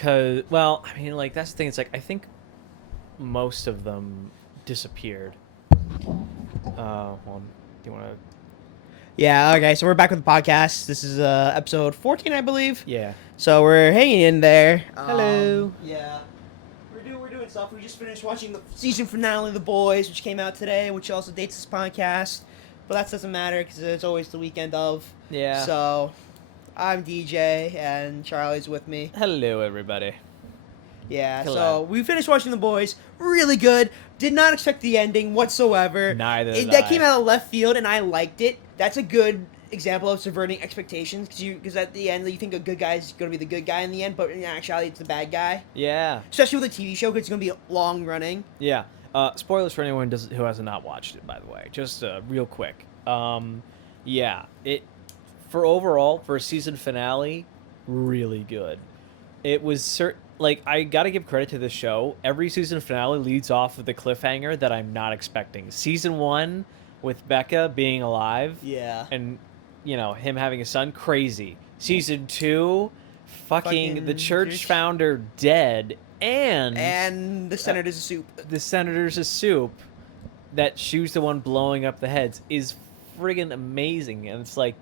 Because, well, I mean, like, that's the thing. It's like, I think most of them disappeared. Well, do you want to... Yeah, okay, so we're back with the podcast. This is episode 14, I believe. Yeah. So we're hanging in there. Hello. Yeah. We're doing stuff. We just finished watching the season finale of The Boys, which came out today, which also dates this podcast. But that doesn't matter because it's always the weekend of. Yeah. So, I'm DJ, and Charlie's with me. Hello, everybody. Yeah, Hello. so we finished watching The Boys. Really good. Did not expect the ending whatsoever. Neither did That I. came out of left field, and I liked it. That's a good example of subverting expectations, because at the end you think a good guy is going to be the good guy in the end, but in actuality it's the bad guy. Yeah. Especially with a TV show, because it's going to be long running. Yeah. Spoilers for anyone who has not watched it, by the way. Just real quick. Yeah. For overall, for a season finale, really good. It was like, I gotta give credit to the show. Every season finale leads off with the cliffhanger that I'm not expecting. Season 1 with Becca being alive. Yeah. And, you know, him having a son, crazy. Season 2, fucking the church founder dead, and the senator's a soup. The senator's a soup that she's the one blowing up the heads is friggin' amazing. And it's like,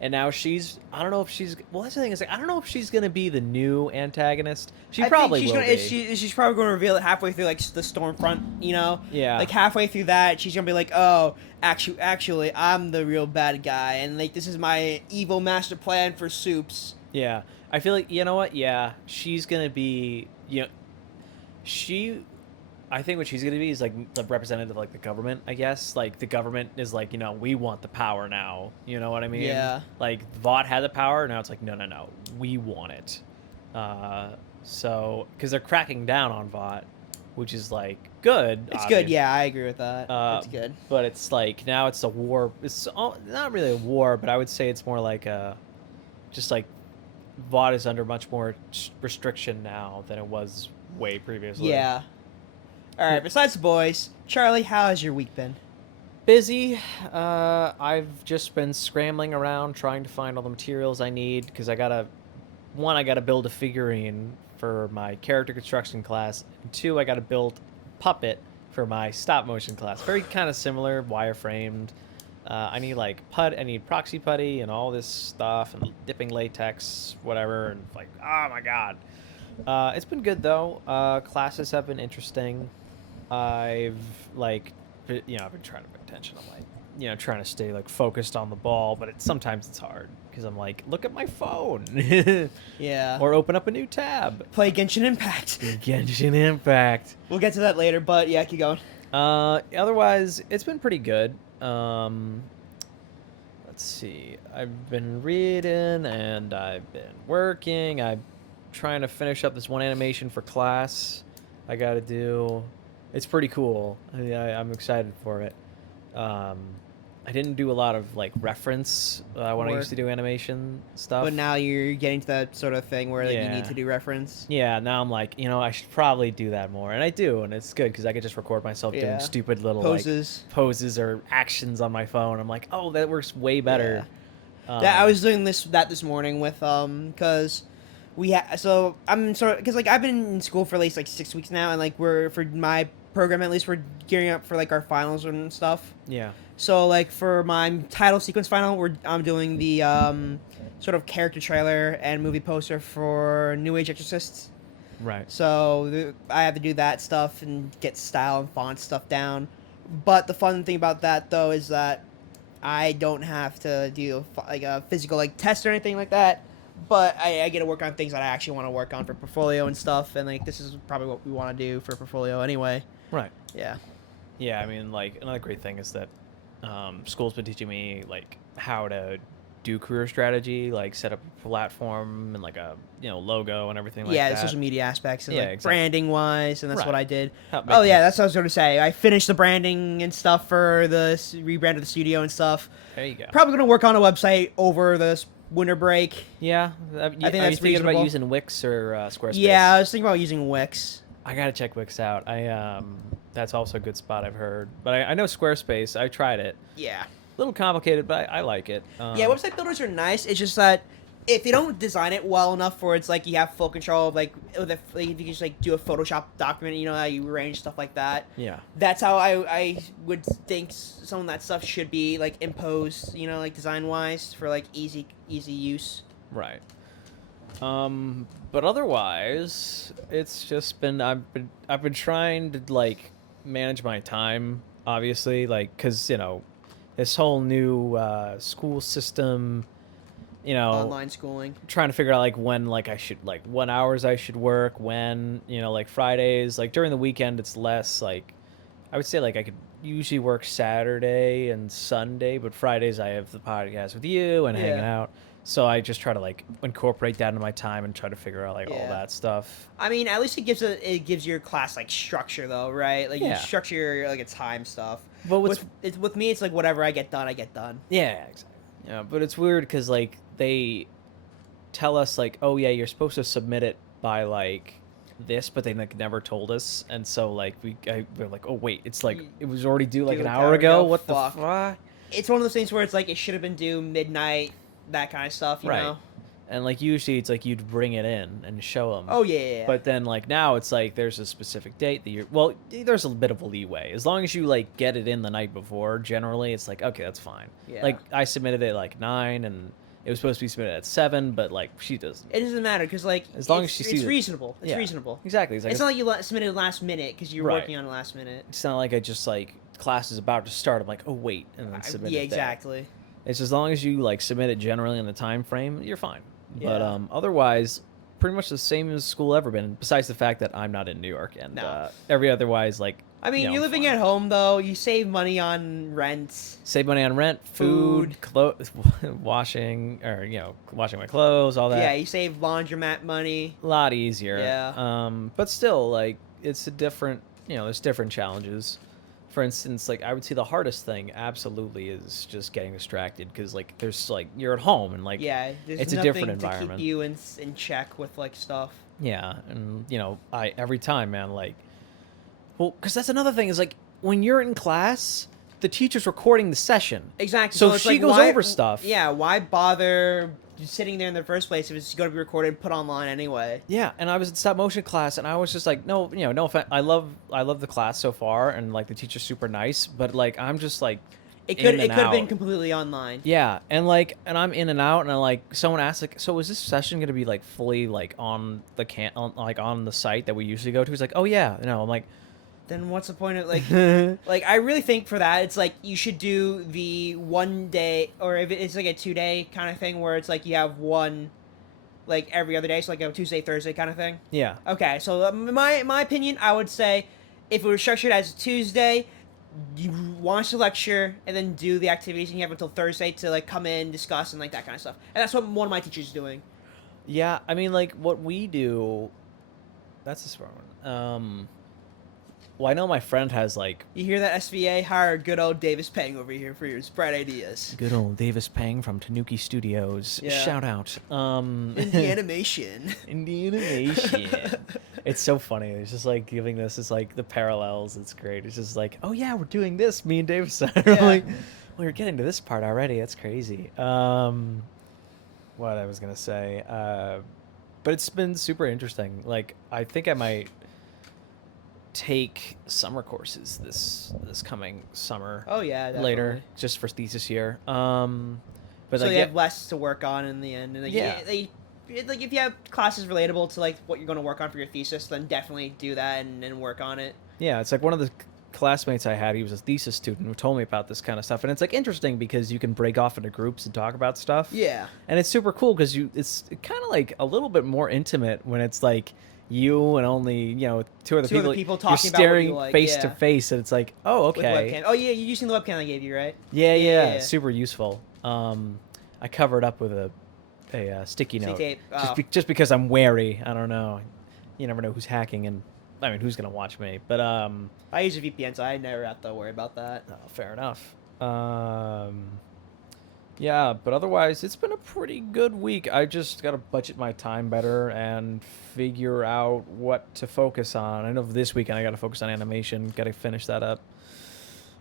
and now I don't know if she's, well, that's the thing, is like, I don't know if she's gonna be the new antagonist. She probably will be. She's probably going to reveal it halfway through, like, the Stormfront, you know? Yeah. Like, halfway through that, she's going to be like, oh, actually, I'm the real bad guy, and, like, this is my evil master plan for soups. Yeah. I feel like, you know what? Yeah, she's gonna be, you know, I think what she's going to be is, like, the representative of, like, the government, I guess. Like, the government is like, you know, we want the power now. You know what I mean? Yeah. Like, Vought had the power, now it's like, no, we want it. So, because they're cracking down on Vought, which is, like, good. It's good, yeah, I agree with that. It's good. But it's, like, now it's a war. It's not really a war, but I would say it's more like just, like, Vought is under much more restriction now than it was way previously. Yeah. All right, besides The Boys, Charlie, how has your week been? Busy. I've just been scrambling around trying to find all the materials I need because I gotta build a figurine for my character construction class, and 2, I gotta build a puppet for my stop motion class. Very kind of similar, wireframed. I need I need proxy putty and all this stuff and dipping latex, whatever, and like, oh my god. It's been good though. Classes have been interesting. I've I've been trying to pay attention. I'm like, trying to stay like focused on the ball, but sometimes it's hard because I'm like, look at my phone. Yeah. Or open up a new tab. Play Genshin Impact. Genshin Impact. We'll get to that later, but yeah, keep going. Otherwise, it's been pretty good. Let's see. I've been reading and I've been working. I'm trying to finish up this one animation for class I gotta do. It's pretty cool. I'm excited for it. I didn't do a lot of like reference when I used to do animation stuff. But now you're getting to that sort of thing where like, you Yeah. need to do reference. Yeah, now I'm like, I should probably do that more, and I do, and it's good because I could just record myself Yeah. doing stupid little Poses. like, poses or actions on my phone. I'm like, oh, that works way better. I was doing that this morning with because I'm sort of because like I've been in school for at least like 6 weeks now, and like we're for my program at least we're gearing up for like our finals and stuff. Yeah. So like for my title sequence final, I'm doing the sort of character trailer and movie poster for New Age Exorcists. Right. So I have to do that stuff and get style and font stuff down. But the fun thing about that though is that I don't have to do like a physical like test or anything like that. But I get to work on things that I actually want to work on for portfolio and stuff. And like this is probably what we want to do for portfolio anyway. Right. Yeah. Yeah, I mean, like, another great thing is that school's been teaching me, like, how to do career strategy, like, set up a platform and, like, a, logo and everything like that. Yeah, the social media aspects and, Yeah, like, exactly. branding-wise, and that's Right. what I did. Help Oh, make yeah, things- that's what I was going to say. I finished the branding and stuff for the rebrand of the studio and stuff. There you go. Probably going to work on a website over this winter break. Yeah. I think are that's you thinking reasonable. about using Wix or Squarespace? Yeah, I was thinking about using Wix. I gotta check Wix out. That's also a good spot, I've heard. But I know Squarespace. I tried it. Yeah. A little complicated, but I like it. Yeah, website builders are nice. It's just that if you don't design it well enough where it's like you have full control of like, if you just like do a Photoshop document, you know how you arrange stuff like that. Yeah. That's how I would think some of that stuff should be like imposed, you know, like design wise for like easy use. Right. But otherwise, it's just been I've been trying to like manage my time, obviously, like because this whole new school system, Online schooling. trying to figure out like when like I should like what hours I should work, when like Fridays, like during the weekend it's less like I would say like I could usually work Saturday and Sunday, but Fridays I have the podcast with you and hanging Yeah. out. So I just try to like incorporate that into my time and try to figure out like all Yeah. that stuff. I mean, at least it gives your class like structure though, right? Like you Yeah. structure your like a time stuff. But what's With me, it's like whatever I get done, I get done. yeah, exactly. Yeah, but it's weird because like they tell us like, oh yeah, you're supposed to submit it by like this, but they like never told us, and so like we're like, oh wait, it's like it was already due like an hour ago. What the fuck? fuck? It's one of those things where it's like it should have been due midnight, that kind of stuff, you Right. know? And like usually it's like you'd bring it in and show them. Oh yeah. But then like now it's like there's a specific date that you're well, there's a bit of a leeway as long as you like get it in the night before. Generally, it's like okay, that's fine. Yeah. Like I submitted it like 9 and it was supposed to be submitted at 7, but like she doesn't. It doesn't matter because like As long as it's, she it's sees it. reasonable. It's Yeah. reasonable. Exactly. It's, like It's not like you submitted last minute because you're Right. working on it last minute. it's not like I just like class is about to start. I'm like, oh wait, and then submit Yeah, it there. exactly. It's as long as you like submit it generally in the time frame, you're fine. But Yeah. otherwise, pretty much the same as school ever been. Besides the fact that I'm not in New York, and No. every otherwise like. I mean, I'm you're living fine. at home though. You save money on rent. Save money on rent, food, clothes, washing, or washing my clothes, all that. Yeah, you save laundromat money. A lot easier. Yeah. But still, like it's a different. There's different challenges. For instance, like I would say the hardest thing absolutely is just getting distracted because like there's like you're at home and like Yeah, there's it's a nothing different to environment. keep you in check with like stuff. Yeah, and I every time, man, like, well, because that's another thing is like when you're in class, the teacher's recording the session. Exactly. So it's she like, goes why- over stuff. Yeah, why bother sitting there in the first place if it's going to be recorded and put online anyway? Yeah, and I was in stop motion class, and I was just like, no, no offense, I love the class so far, and like the teacher's super nice, but like I'm just like, It in could and have been out. completely online. Yeah, and I'm in and out, and someone asked like, so is this session gonna be like fully like on the site that we usually go to? He's like, oh yeah, I'm like, Then what's the point of like like I really think for that it's like you should do the 1 day, or if it's like a 2 day kind of thing where it's like you have one like every other day, so like a Tuesday Thursday kind of thing. yeah, Okay, so my opinion, I would say if it was structured as a Tuesday, you watch the lecture and then do the activities, and you have until Thursday to like come in, discuss, and like that kind of stuff. And that's what one of my teachers is doing. yeah. I mean, like what we do, that's a smart one. Well, I know my friend has like You hear that, SVA? Hire good old Davis Pang over here for your bright ideas. good old Davis Pang from Tanooki Studios. Yeah. Shout out. In the animation. In the animation. It's so funny. It's just like giving this is like the parallels. It's great. It's just like, oh yeah, we're doing this. Me and Davis are Yeah. like, well, we're getting to this part already. That's crazy. What I was gonna say. But it's been super interesting. Like I think I might take summer courses this coming summer Oh yeah, definitely. later just for thesis year. But So like you have less to work on in the end. And like, Yeah. like if you have classes relatable to like what you're going to work on for your thesis, then definitely do that and work on it. yeah, it's like one of the classmates I had, he was a thesis student who told me about this kind of stuff, and it's like interesting because you can break off into groups and talk about stuff. Yeah. And it's super cool because it's kind of like a little bit more intimate when it's like you and only two other Two other people, people you're talking about what staring you like, face to yeah. face, and it's like, oh With okay, webcam. Oh yeah, you're using the webcam I gave you, right? yeah, super useful. I covered up with a sticky Sticky note tape. Oh. just because I'm wary. I don't know, you never know who's hacking, and I mean who's gonna watch me, but I use a VPN, so I never have to worry about that. oh, fair enough. Yeah, but otherwise, it's been a pretty good week. I just got to budget my time better and figure out what to focus on. I know this weekend I got to focus on animation. Got to finish that up.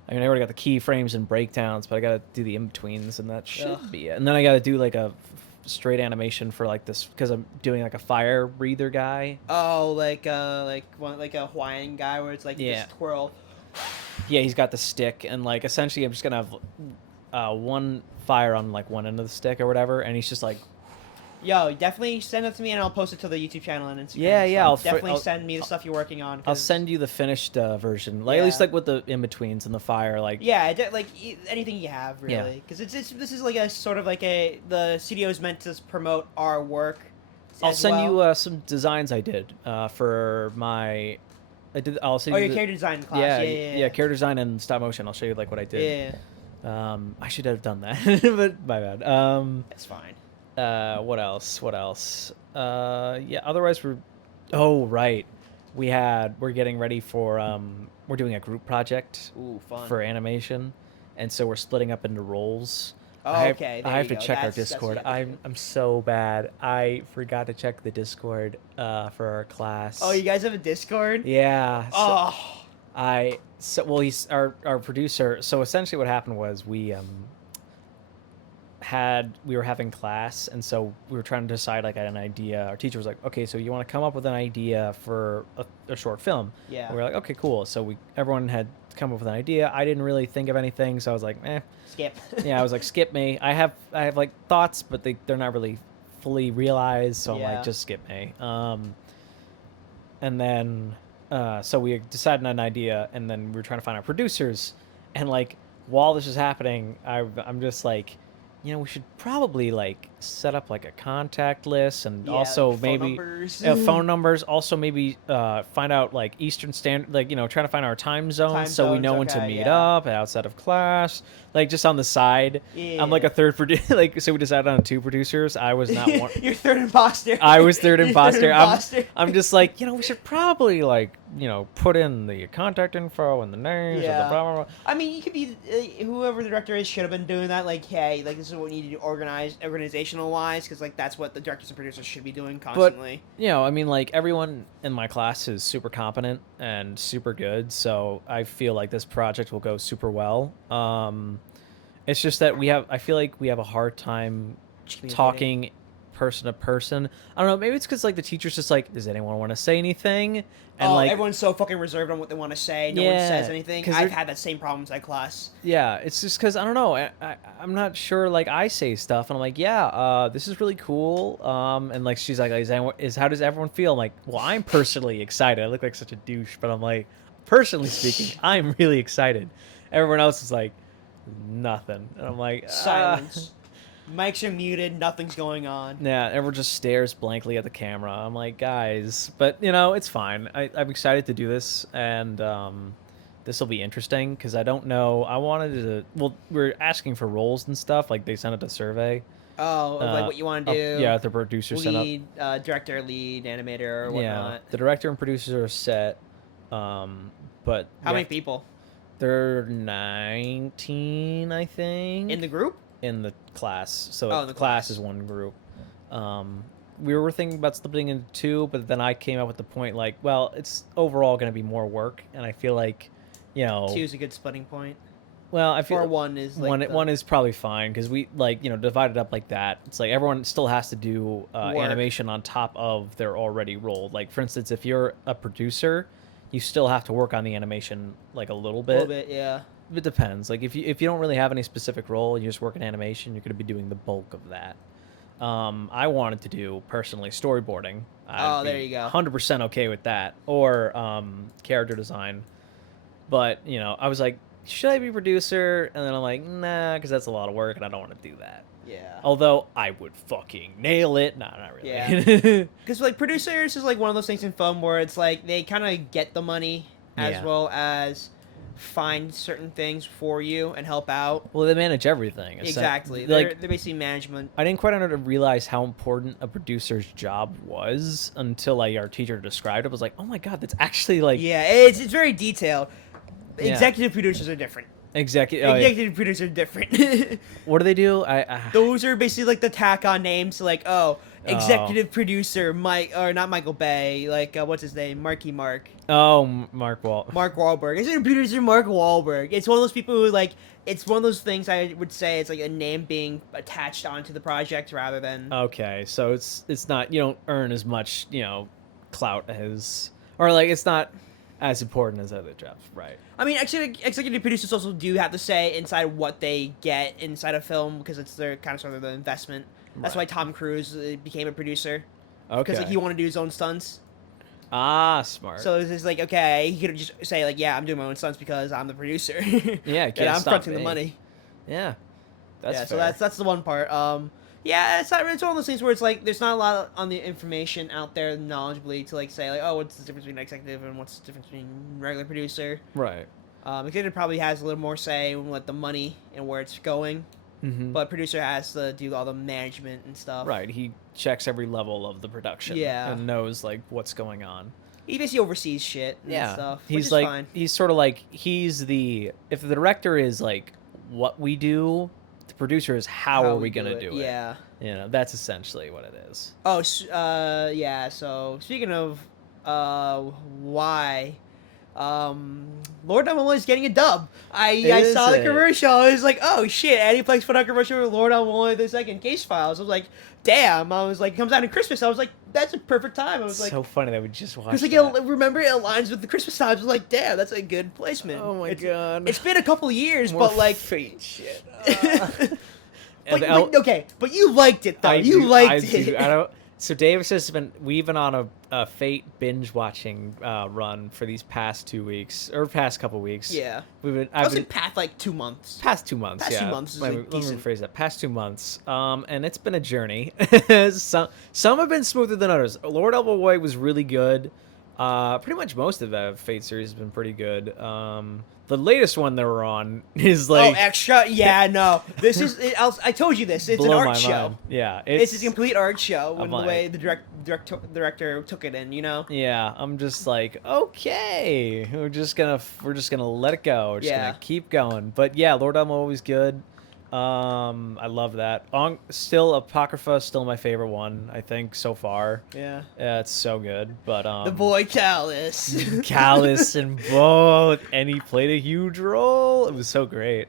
I mean, I already got the keyframes and breakdowns, but I got to do the in-betweens, and that should Ugh. be it. And then I got to do like a straight animation for like this because I'm doing like a fire breather guy. Oh, like a Hawaiian guy where it's like Yeah. this twirl. Yeah, he's got the stick, and like essentially I'm just gonna have one fire on like one end of the stick or whatever, and he's just like, Yo, definitely send it to me and I'll post it to the YouTube channel and Instagram. Yeah, and yeah, stuff. I'll Definitely send me the stuff you're working on. I'll 'cause- send you the finished version, like at least Yeah. like with the in betweens and the fire, like Yeah, anything you have really, because this is like a sort of like the studio is meant to promote our work. I'll as send well. you some designs I did for my. I'll send Oh, you your the- character design class. Yeah, Yeah. character design and stop motion. I'll show you like what I did. Yeah, I should have done that, but my bad. that's fine. What else? Yeah. Otherwise, Oh, right. We're getting ready for. We're doing a group project Ooh, fun. for animation, and so we're splitting up into roles. Oh, I have, okay. I there have you to go. check our That's what Discord. you have to do. I'm so bad. I forgot to check the Discord for our class. Oh, you guys have a Discord? Yeah. So Oh, well, he's our producer. So essentially, what happened was we were having class, and so we were trying to decide like an idea. Our teacher was like, "Okay, so you want to come up with an idea for a short film?" yeah. And we were like, "Okay, cool." So everyone had come up with an idea. I didn't really think of anything, so I was like, "Eh." Skip. Yeah, I was like, "Skip me." I have like thoughts, but they're not really fully realized, so I'm Yeah. like, "Just skip me." And then so we decided on an idea, and then we were trying to find our producers, and like while this is happening, I'm just like, we should probably like set up like a contact list, and Yeah, also like phone maybe numbers. phone numbers. Also maybe find out like Eastern Standard, like trying to find our time zone Time so we zones, know when to okay, meet yeah. up outside of class, like just on the side. Yeah. I'm like a third producer, like so we decided on two producers. I was not one. You're third imposter. I was third You're imposter. imposter. I'm just like, we should probably like, put in the contact info and the names and the Yeah. blah, blah, blah. I mean, you could be whoever the director is should have been doing that. Like, hey, like this is what we need to do organizational wise, because like that's what the directors and producers should be doing constantly. I mean, like everyone in my class is super competent and super good, so I feel like this project will go super well. It's just that I feel like we have a hard time talking person to person. I don't know, maybe it's because like the teacher's just like, does anyone want to say anything? And like everyone's so fucking reserved on what they want to say. No one Yeah, says anything. 'cause I've they're- had that same problem in class. Yeah, it's just because I don't know. I'm not sure. Like I say stuff, and I'm like, yeah, this is really cool. And like she's like, how does everyone feel? I'm like, well, I'm personally excited. I look like such a douche, but I'm like, personally speaking, I'm really excited. Everyone else is like, nothing, and I'm like, Silence. Mics are muted. Nothing's going on. Yeah, everyone just stares blankly at the camera. I'm like, guys, but it's fine. I'm excited to do this, and this will be interesting because I don't know. I wanted to. Well, we're asking for roles and stuff. Like they sent out a survey. Oh, like what you want to do? Yeah, the producer sent out. Lead, director, lead, animator, or Yeah, whatnot. the director and producers are set. But How many people They're 19, I think. in the group? In the class. So Oh, the the class class. is one group. We were thinking about splitting into two, but then I came up with the point like, well, it's overall going to be more work, and I feel like, Two is a good splitting point. well, I feel Or like one is like one is probably fine because we like divide it up like that. It's like everyone still has to do Work. animation on top of their already rolled. Like for instance, if you're a producer, you still have to work on the animation like a little a bit. little bit, yeah. It depends. Like if you don't really have any specific role, you just work in animation, you're going to be doing the bulk of that. I wanted to do personally storyboarding. Oh, there you go. 100% okay with that, or character design. But I was like, should I be producer? And then I'm like, nah, because that's a lot of work, and I don't want to do that. Yeah. Although I would fucking nail it. No, not really. Yeah. Because like producers is like one of those things in film where it's like they kind of get the money as Yeah. well as find certain things for you and help out. Well, they manage everything. It's Exactly. like They're basically management. I didn't quite realize how important a producer's job was until like our teacher described it. I was like, oh my god, that's actually like Yeah, it's very detailed. Yeah. Executive producers are different. executive. Oh, yeah. Executive producers are different. What do they do? I Those are basically like the tack on names. Like, oh, executive producer Mike, or not Michael Bay, like what's his name, Mark. Oh, Mark Wall. Mark Wahlberg. Executive producer Mark Wahlberg. It's one of those people who like. It's one of those things I would say it's like a name being attached onto the project rather than. Okay, so it's not, you don't earn as much, clout as, or like it's not as important as other jobs, right? I mean, executive producers also do have to say inside what they get inside a film because it's their kind of sort of the investment. That's why Right. Tom Cruise became a producer Okay. because like he wanted to do his own stunts. Ah, smart. So it's just like okay, he could just say like, yeah, I'm doing my own stunts because I'm the producer. Yeah, and can't I'm stop fronting the me. money. Yeah, that's Yeah, so fair. that's the one part. Yeah, it's one of those things where it's like there's not a lot on the information out there knowledgeably to like say like, oh, what's the difference between executive and what's the difference between regular producer. Right. Executive probably has a little more say in what the money and where it's going, Mm-hmm. but producer has to do all the management and stuff. Right. He checks every level of the production. Yeah. And knows like what's going on. He basically oversees shit and Yeah. stuff. Which He's is like fine. he's sort of like if the director is like what we do, the producer is how are we gonna do it? Yeah. That's essentially what it is. Oh, yeah. So speaking of, why, Lord Dumbledore is getting a dub. I Is saw the it? commercial. I was like, oh shit! Aniplex put out a commercial with Lord Dumbledore the second Case Files. I was like, damn. I was like, it comes out in Christmas. I was like, that's a perfect time. I was like, So funny that we just watched because like that. remember it aligns with the Christmas times. I was like, damn, that's a good placement. Oh my god. It's been a couple of years, More but like. fate shit. But you liked it though. I You do- liked I it. do. I don't. So Davis has been. We've been on a Fate binge watching run for these past 2 weeks or past couple weeks. Yeah. We've been. I I've was been like past like 2 months. past 2 months. Past 2 yeah. months is, Let like, me decent. rephrase that. Past 2 months. And it's been a journey. Some have been smoother than others. Lord Elbow was really good. Pretty much most of the Fate series has been pretty good. The latest one that we're on is like extra? Yeah, no. This is. I told you this. It's an blow art my show. mind. Yeah, It's a complete art show I'm in the like- way the director took it in. Yeah, I'm just like, okay, we're just gonna let it go. We're just Yeah. gonna keep going. But yeah, Lord I'm always good. I love that. Still Apocrypha, still my favorite one, I think, so far. Yeah. Yeah, it's so good. But The boy Callus. Callus in both, and he played a huge role. It was so great.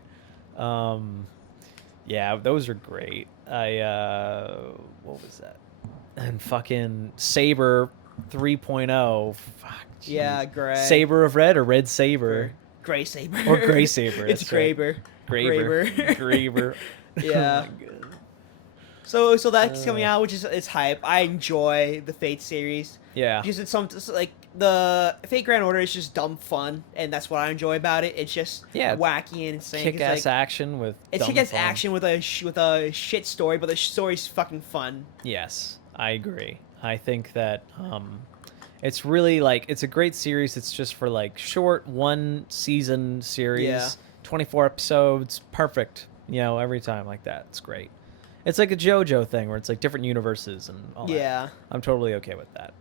Yeah, those are great. What was that? And fucking Saber 3.0. Fuck. Geez. Yeah, Gray. Saber of Red or Red Saber Gray Saber. or Gray Saber. It's that's right. Graber. Graber. Graber. Yeah. Oh my God. So that's coming out, which is it's hype. I enjoy the Fate series Yeah. because it's like the Fate Grand Order is just dumb fun, and that's what I enjoy about it. It's just wacky and insane. Kick-ass It's like, action with. it's dumb kick-ass fun. action with a shit story, but the story's fucking fun. Yes, I agree. I think that it's really like it's a great series. It's just for like short one season series, Yeah. 24 episodes, perfect. Every time like that. It's great. It's like a JoJo thing where it's like different universes and all that. Yeah. I'm totally okay with that.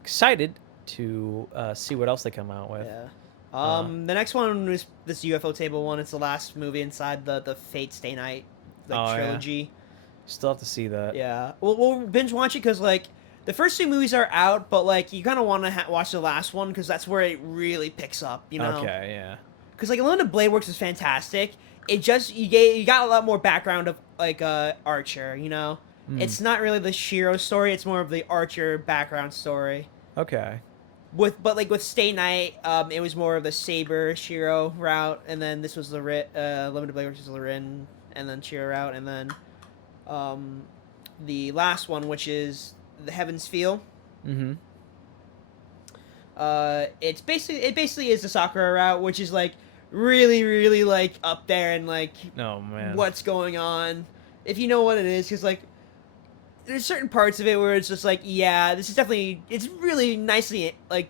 Excited to see what else they come out with. Yeah. The next one is this UFO table one. It's the last movie inside the Fate Stay Night trilogy. Still have to see that. Yeah. We'll binge watch it because like the first two movies are out, but like you kind of want to watch the last one because that's where it really picks up. Okay. Yeah. Because like Alone Blade Works is fantastic. It just you got a lot more background of like Archer. It's not really the Shiro story. It's more of the Archer background story. Okay. With Stay Night, it was more of the Saber Shiro route, and then this was the Limited Blade Works is the Rin, and then Shiro route, and then the last one, which is the Heaven's Feel. Mm-hmm. It basically is the Sakura route, which is like really, really like up there and like Oh man. what's going on, if you know what it is, because like there's certain parts of it where it's just like, yeah, this is definitely, it's really nicely like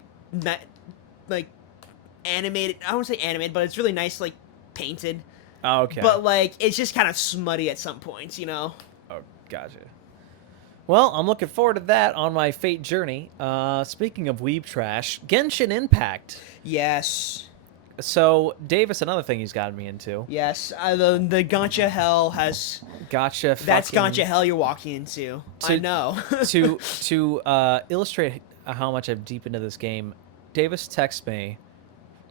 animated. I don't want to say animated, but it's really nice like painted. Oh, okay. But like it's just kind of smutty at some points. Oh, gotcha. Well, I'm looking forward to that on my Fate journey. Speaking of weeb trash, Genshin Impact. Yes. So Davis, another thing he's gotten me into. Yes, the Gotcha hell has. Gotcha. That's Fucking, Gotcha hell you're walking into. I know. to illustrate how much I'm deep into this game, Davis texts me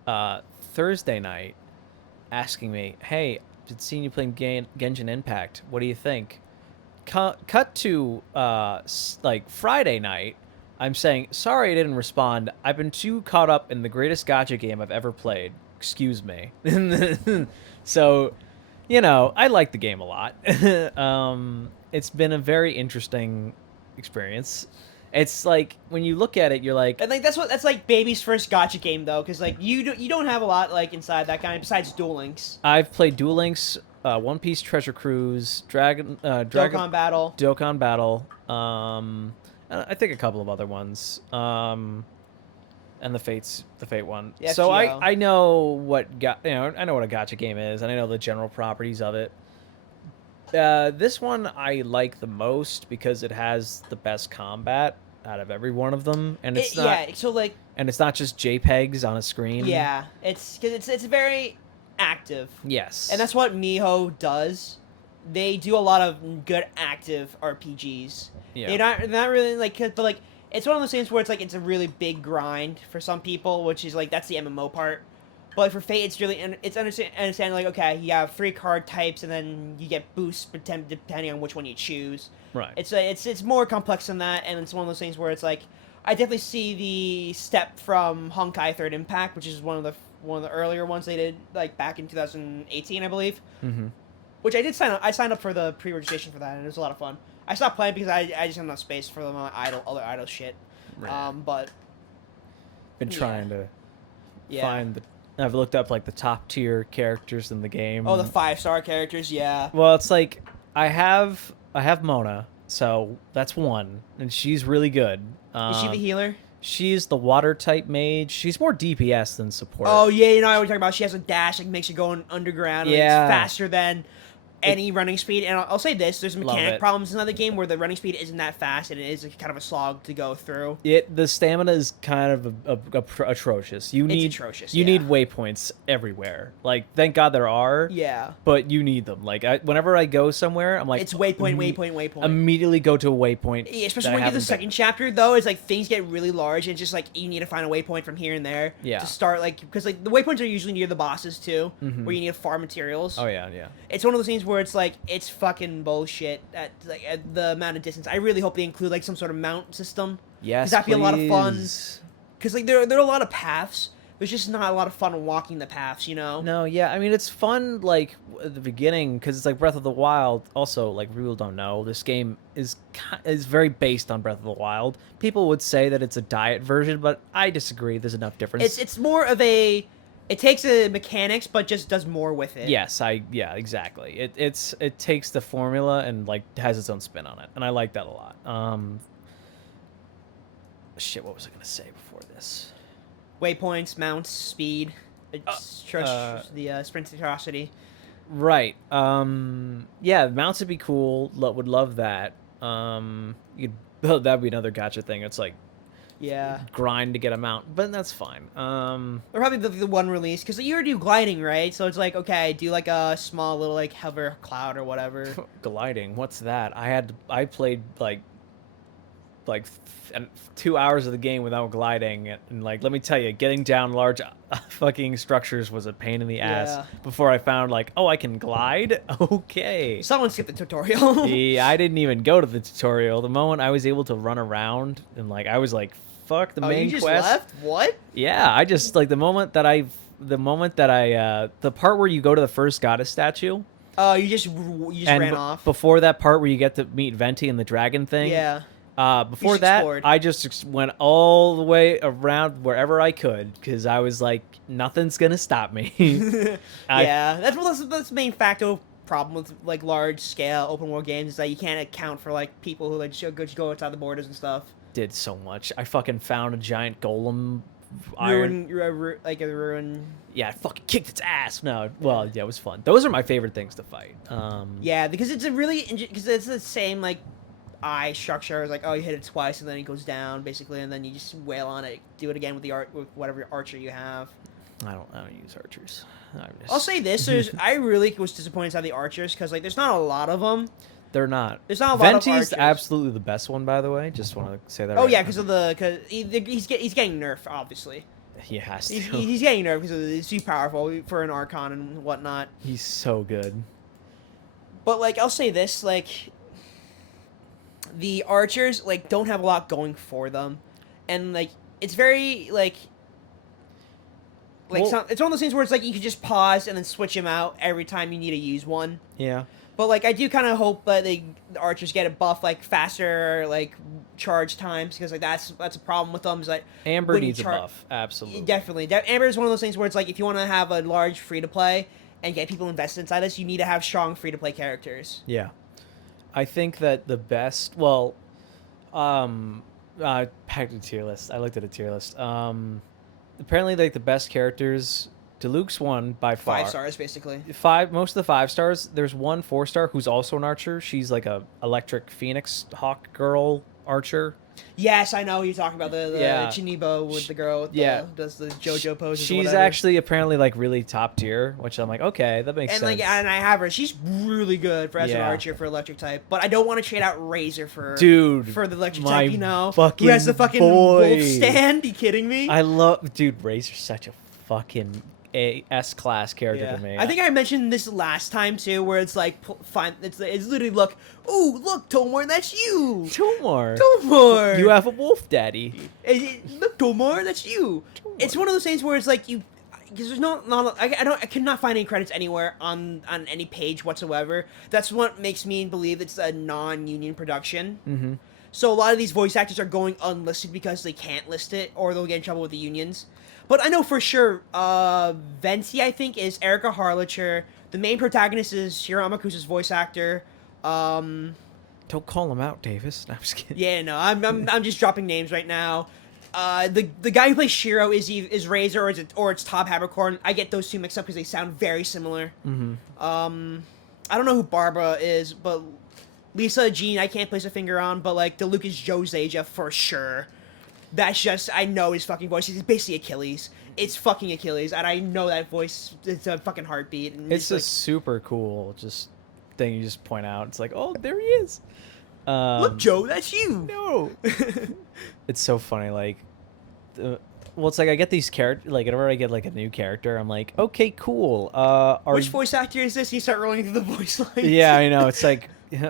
Thursday night asking me, "Hey, I've seen you playing Genshin Impact. What do you think?" Cut to like Friday night. I'm saying, sorry I didn't respond. I've been too caught up in the greatest gacha game I've ever played. Excuse me. So, I like the game a lot. It's been a very interesting experience. It's like when you look at it, you're like, And like that's like baby's first gotcha game though, because like you don't have a lot like inside that kind besides Duel Links, I've played Duel Links, One Piece Treasure Cruise, Dokkan Battle. Dokkan Battle, I think a couple of other ones, and the Fate one. The So FGO. I know I know what a gotcha game is, and I know the general properties of it. This one I like the most because it has the best combat out of every one of them, and it's not Yeah, so like and it's not just JPEGs on a screen. yeah, it's because it's very active, Yes. and that's what Miho does. They do a lot of good active RPGs. Yeah. They're not really like, but like it's one of those things where it's like it's a really big grind for some people, which is like that's the MMO part. But like, for Fate, it's really it's understanding like okay, you have 3 card types, and then you get boosts depending on which one you choose. Right. It's more complex than that, and it's one of those things where it's like I definitely see the step from Honkai Third Impact, which is one of the earlier ones they did like back in 2018, I believe. Mm-hmm. Which I did sign up. I signed up for the pre-registration for that, and it was a lot of fun. I stopped playing because I just have enough space for my other idle shit. Right. But Been trying to yeah. find the. I've looked up like the top tier characters in the game. Oh, the 5-star characters, yeah. Well, it's like I have Mona, so that's one, and she's really good. Is she the healer? She's the water type mage. She's more DPS than support. Oh yeah, you know what I'm talking about. She has a dash, like makes you go underground. Yeah. And it's faster than any running speed. And I'll say this: there's mechanic problems in another game where the running speed isn't that fast, and it is kind of a slog to go through. The stamina is kind of atrocious. You need waypoints everywhere. Like, thank God there are. Yeah. But you need them. Like, whenever I go somewhere, I'm like, it's waypoint. Immediately go to a waypoint. Yeah, especially when you get the second chapter, though, it's like things get really large, and it's just like you need to find a waypoint from here and there. Yeah. To start, like, because like the waypoints are usually near the bosses too, where you need to farm materials. Oh yeah. It's one of those things where it's like it's fucking bullshit at the amount of distance. I really hope they include like some sort of mount system. Yes, because that'd be a lot of fun. please. Because like there are a lot of paths. There's just not a lot of fun walking the paths, you know. No, yeah, I mean it's fun like at the beginning because it's like Breath of the Wild. Also, like people don't know, this game is very based on Breath of the Wild. People would say that it's a diet version, but I disagree. There's enough difference. It's more of a. It takes the mechanics, but just does more with it. Yes, exactly. It takes the formula and like has its own spin on it, and I like that a lot. Shit, what was I gonna say before this? Waypoints, mounts, speed, the sprint velocity. Right. Yeah, mounts would be cool. Would love that. That'd be another gotcha thing. It's like. Yeah. Grind to get a mount, but that's fine. Or probably the one release, because you already do gliding, right? So it's like, okay, do like a small little like hover cloud or whatever. Gliding, what's that? I played like 2 hours of the game without gliding, and like let me tell you, getting down large fucking structures was a pain in the ass before I found like, oh, I can glide. Okay. Someone skipped the tutorial. Yeah, I didn't even go to the tutorial. The moment I was able to run around and like I was like, fuck the main you just quest. left? What? Yeah, I just like the part where you go to the first goddess statue. Oh, you just ran off. Before that part where you get to meet Venti and the dragon thing. Yeah. Before that, I just went all the way around wherever I could because I was like, nothing's gonna stop me. Yeah, that's the main factor problem with like large scale open world games is that you can't account for like people who like just go outside the borders and stuff. Did so much. I fucking found a giant golem. Ruin. Yeah, I fucking kicked its ass. No, well, yeah, it was fun. Those are my favorite things to fight. Yeah, because it's because it's the same like eye structure. It's like, oh, you hit it twice and then it goes down basically, and then you just wail on it, do it again with with whatever archer you have. I don't use archers. I'll say this: I really was disappointed by the archers because like there's not a lot of them. They're not. There's not a lot of Venti's archers. absolutely the best one, by the way. Just want to say that. Oh right yeah, now. because he's getting nerfed, obviously. He has to. He's getting nerfed because he's too powerful for an Archon and whatnot. He's so good. But like I'll say this, like the archers like don't have a lot going for them, and like it's very like Well- it's one of those things where it's like you can just pause and then switch them out every time you need to use one. Yeah. But like I do kind of hope that the archers get a buff like faster like charge times because like that's a problem with them. Is like Amber when you needs a buff. Absolutely. Definitely, Amber is one of those things where it's like if you want to have a large free to play and get people invested inside this, you need to have strong free to play characters. Yeah. I think that the best. Well, back to tier list. I looked at a tier list. Apparently, like the best characters. Diluc's one by far. 5 stars basically. Most of the 5 stars. There's one 4-star who's also an archer. She's like a electric phoenix hawk girl archer. Yes, I know who you're talking about the Yeah. Chinibo with the girl with Yeah. does the JoJo poses. or She's whatever. actually apparently like really top tier, which I'm like, okay, that makes and sense. like and I have her. She's really good for as an Yeah. archer for electric type. But I don't want to trade out Razor for Dude, for the electric my type. You know, fucking who has the fucking boy. wolf stand? You kidding me? I love, dude. Razor's such a fucking S-class character to me. I think I mentioned this last time too, where it's like fine. It's literally look. Ooh, look, Tomar, that's you. Tomar. Tomar. You have a wolf daddy. Look, Tomar, that's you. It's one of those things where it's like you, because there's I cannot find any credits anywhere on any page whatsoever. That's what makes me believe it's a non-union production. Mm-hmm. So a lot of these voice actors are going unlisted because they can't list it, or they'll get in trouble with the unions. But I know for sure, Venti, I think, is Erica Harlacher. The main protagonist is Shiro Amakusa's voice actor. Don't call him out, Davis. No, I'm just kidding. Yeah, no, I'm just dropping names right now. The guy who plays Shiro is Razor or it's Top Habercorn. I get those two mixed up because they sound very similar. Mm-hmm. I don't know who Barbara is, but Lisa Jean I can't place a finger on. But like Diluc is Joe Zaja for sure. That's just I know his fucking voice. It's basically Achilles. It's fucking Achilles, and I know that voice. It's a fucking heartbeat. And It's a like, super cool just thing you just point out. It's like, oh, there he is. look, Joe, that's you. No. It's so funny. Like, well, it's like I get these characters. Like, whenever I get like a new character, I'm like, okay, cool. Which voice actor is this? You start rolling through the voice lines. Yeah, I know. It's like,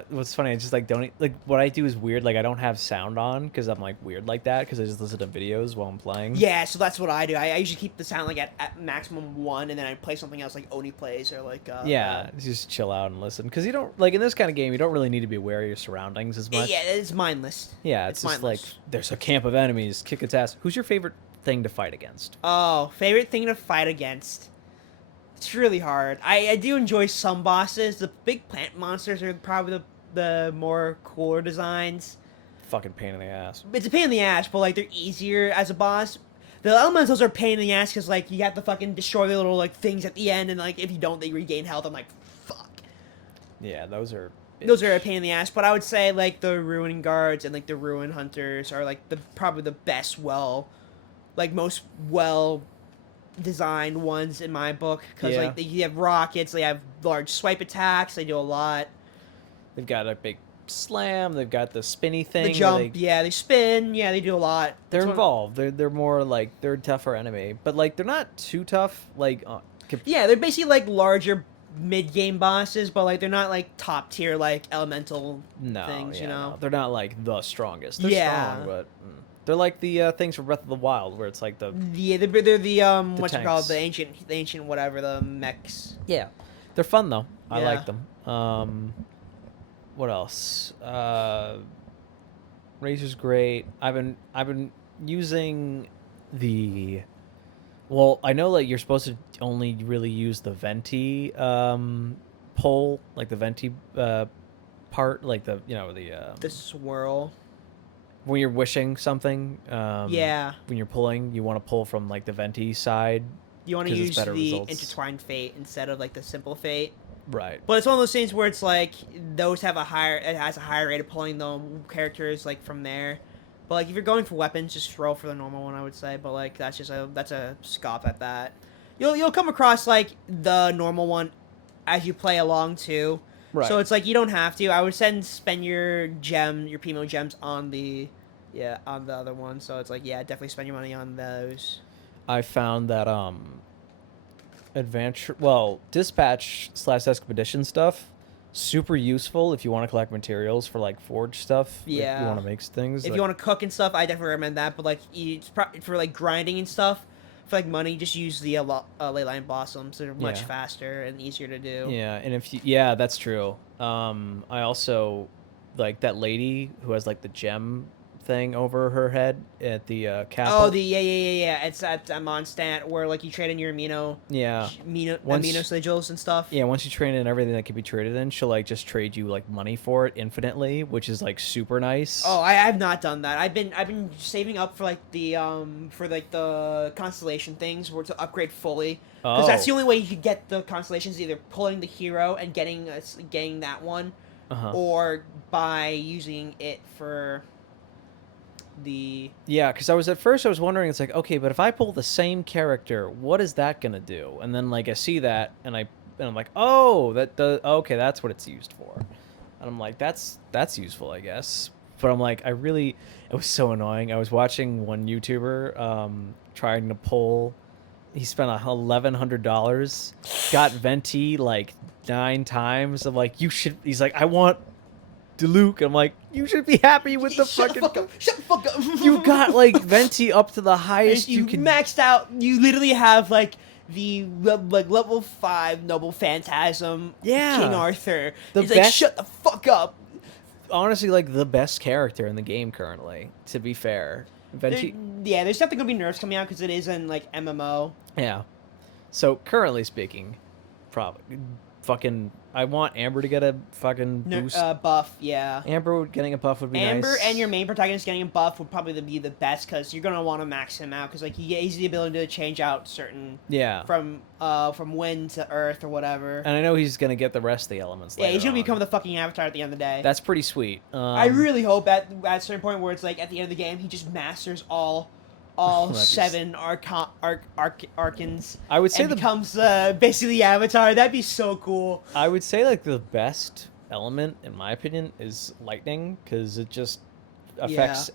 what's funny? I just like don't like what I do is weird. Like I don't have sound on because I'm like weird like that because I just listen to videos while I'm playing. Yeah, so that's what I do. I usually keep the sound like at maximum 1, and then I play something else like Oni plays or like. Yeah, just chill out and listen because you don't like in this kind of game you don't really need to be aware of your surroundings as much. Yeah, it's mindless. Yeah, it's just like mindless. there's a camp of enemies, kick its ass. Who's your favorite thing to fight against? Oh, favorite thing to fight against. It's really hard. I do enjoy some bosses. The big plant monsters are probably the more cooler designs. Fucking pain in the ass. It's a pain in the ass, but like they're easier as a boss. The elementals are a pain in the ass because like you have to fucking destroy the little like things at the end, and like if you don't, they regain health. I'm like, fuck. Yeah, those are A pain in the ass. But I would say like the ruin guards and like the ruin hunters are like probably the best most well designed ones in my book because Yeah. like you have rockets, they have large swipe attacks, they do a lot. They've got a big slam. They've got the spinny thing. The where jump, yeah, they spin, yeah, they do a lot. They're It's one- involved. They're more like they're a tougher enemy, but like they're not too tough. Like Yeah, they're basically like larger mid-game bosses, but like they're not like top tier like elemental no, things, yeah, you know. no. They're not like the strongest. They're Yeah. strong, but they're like the things from Breath of the Wild, where it's like the Yeah, they're the what you call it, tanks. the ancient whatever, the mechs. yeah, they're fun though. I Yeah. like them. What else? Razor's great. I've been using the. Well, I know like you're supposed to only really use the venti pole, like the venti part, like the The swirl. when you're wishing something. Yeah. When you're pulling, you want to pull from like the venti side. You want to 'Cause it's use better the results. intertwined fate instead of like the simple fate. Right. But it's one of those things where it's like those have it has a higher rate of pulling the characters like from there. But like if you're going for weapons, just roll for the normal one, I would say. But like that's a scoff at that. you'll come across like the normal one as you play along too. Right. So it's like you don't have to. I would spend your Primo gems on the on the other one. So it's like definitely spend your money on those. I found that dispatch / expedition stuff super useful if you want to collect materials for like forge stuff. Yeah. If you want to make things. If like, you want to cook and stuff, I definitely recommend that. But like for like grinding and stuff, for like money, just use the ley line blossoms. They're much Yeah. faster and easier to do. Yeah, and if you, that's true. I also like that lady who has like the gem thing over her head at the capital. Oh, yeah. It's at Mondstadt where like you trade in your amino sigils and stuff. Yeah, once you trade in everything that can be traded in, she'll like just trade you like money for it infinitely, which is like super nice. Oh, I have not done that. I've been saving up for like the constellation things, where to upgrade fully. Because that's the only way you could get the constellations, either pulling the hero and getting that one, or by using it for the... Yeah, because I was wondering, it's like, okay, but if I pull the same character, what is that gonna do? And then like I see that, and I'm like, oh, okay, that's what it's used for. And I'm like, that's useful, I guess. But I'm like, it was so annoying. I was watching one YouTuber trying to pull. He spent $1,100, got Venti like 9 times. I'm like, he's like, I want Diluc. I'm like, you should be happy with the Shut fucking... Shut the fuck up. You got like Venti up to the highest you can... maxed out. You literally have like the level 5 Noble Phantasm. Yeah. King Arthur. The It's like, best... shut the fuck up. Honestly, like the best character in the game currently, to be fair. Venti... There's definitely gonna be nerfs coming out because it is in like MMO. Yeah. So currently speaking, probably fucking... I want Amber to get a fucking boost. Buff, yeah. Amber getting a buff would be nice. Amber and your main protagonist getting a buff would probably be the best, because you're gonna want to max him out, because like he has the ability to change out certain from wind to earth or whatever. And I know he's gonna get the rest of the elements. Yeah, he's gonna on. become the fucking avatar at the end of the day. That's pretty sweet. I really hope at a certain point where it's like at the end of the game he just masters all 7 arcans. I would say and becomes basically the avatar. That'd be so cool. I would say like the best element, in my opinion, is lightning, because it just affects